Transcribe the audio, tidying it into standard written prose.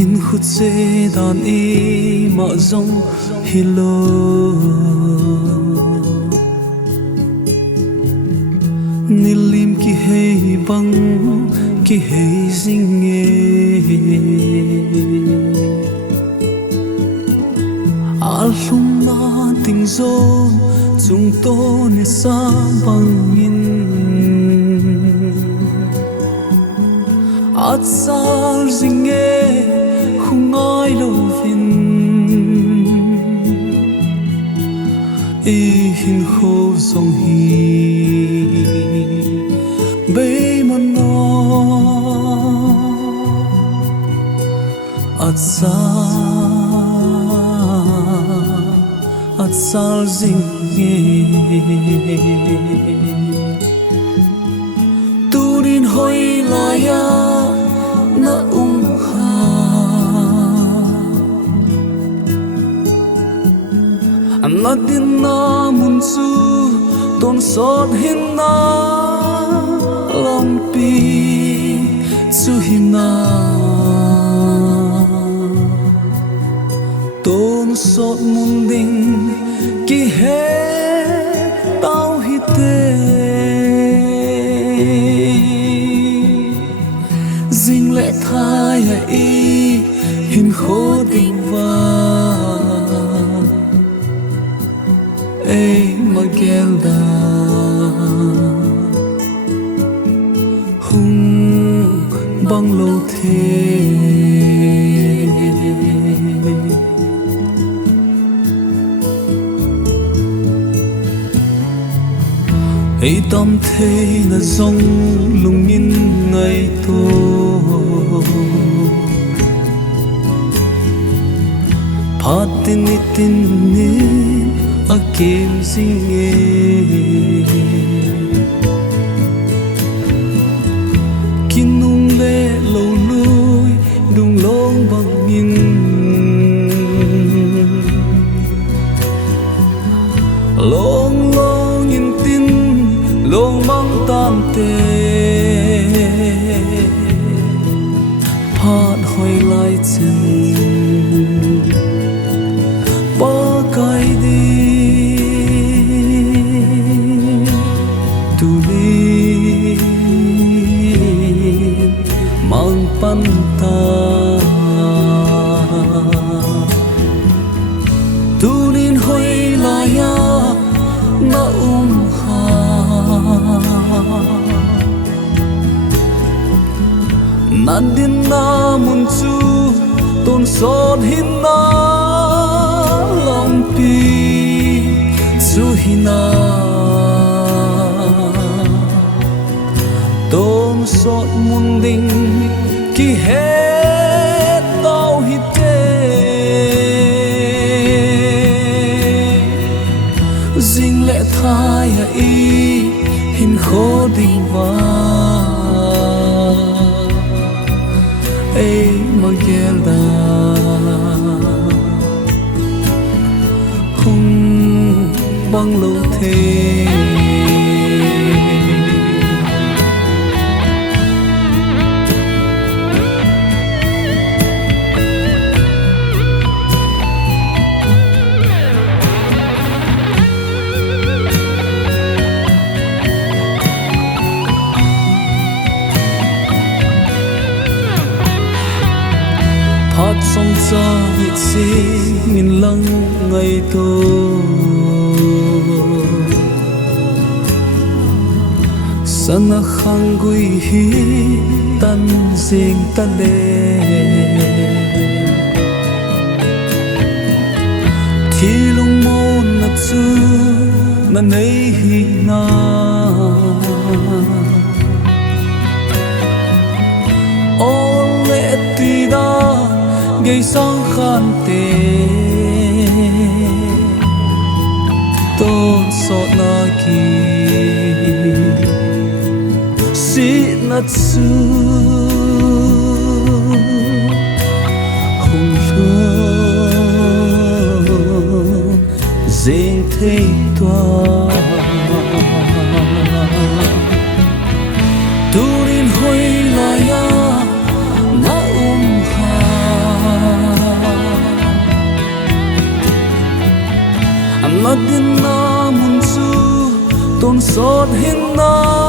Hinkho che dan e ma zong hilo nilim ki hei bang ki hei zinge alhum na ting zo chung to ni sa bangin at sal zinge khungai lovin e hinkho song hi be mano at sal zinge turin hoi laya na na din na munsu ton sot hin na lampi su hina ton sot munding ki he tao hi te zing lệ thai ai hinkho ding va ei magelda hung bang lo the ei tam the na zong lungin ngai to patin itin ni akim zinge kinung le lo lui dung long bangin long long in tin long mang tan te phat hoi lai chen ba kai di panta tunin hoi laya na ha nadin na munchu ton sot hin na lampi su hina ton sot munding ki he tao hi te zing lệ thai ai hinkho ding va ei magelda hung bang lo the hát song cha hit sing in lang ngày to sana khang gui hi tan sing ta le thi lung mon na chu na nei hi na ole ti da gây sang khan te to so na ki hi si na su hùng hương dễ thấy toa turin hoi la ya na ha Amadin na munsu ton sot hin na